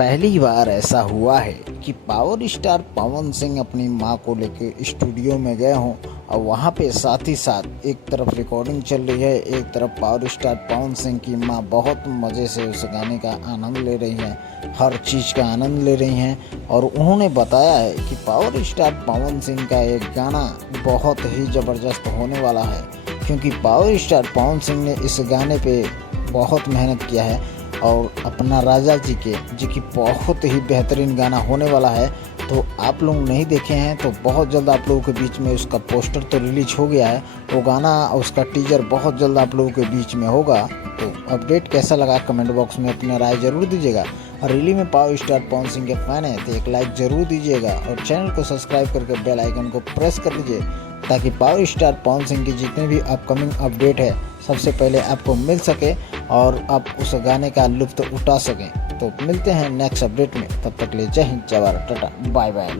पहली बार ऐसा हुआ है कि पावर स्टार पवन सिंह अपनी मां को लेकर स्टूडियो में गए हों और वहां पे साथ ही साथ एक तरफ रिकॉर्डिंग चल रही है, एक तरफ पावर स्टार पवन सिंह की मां बहुत मज़े से उस गाने का आनंद ले रही हैं, हर चीज़ का आनंद ले रही हैं। और उन्होंने बताया है कि पावर स्टार पवन सिंह का एक गाना बहुत ही ज़बरदस्त होने वाला है, क्योंकि पावर स्टार पवन सिंह ने इस गाने पे बहुत मेहनत किया है और अपना राजा जी की बहुत ही बेहतरीन गाना होने वाला है। तो आप लोग नहीं देखे हैं तो बहुत जल्द आप लोगों के बीच में उसका पोस्टर तो रिलीज हो गया है, वो गाना उसका टीजर बहुत जल्द आप लोगों के बीच में होगा। तो अपडेट कैसा लगा कमेंट बॉक्स में अपनी राय जरूर दीजिएगा। और रियली में पावर स्टार पवन सिंह के फैन है तो एक लाइक जरूर दीजिएगा और चैनल को सब्सक्राइब करके बेल आइकन को प्रेस कर लीजिए, ताकि पावर स्टार पवन सिंह की जितने भी अपकमिंग अपडेट है सबसे पहले आपको मिल सके और आप उस गाने का लुत्फ उठा सकें। तो मिलते हैं नेक्स्ट अपडेट में, तब तक ले जय हिंद, जय भारत, टाटा, बाय बाय।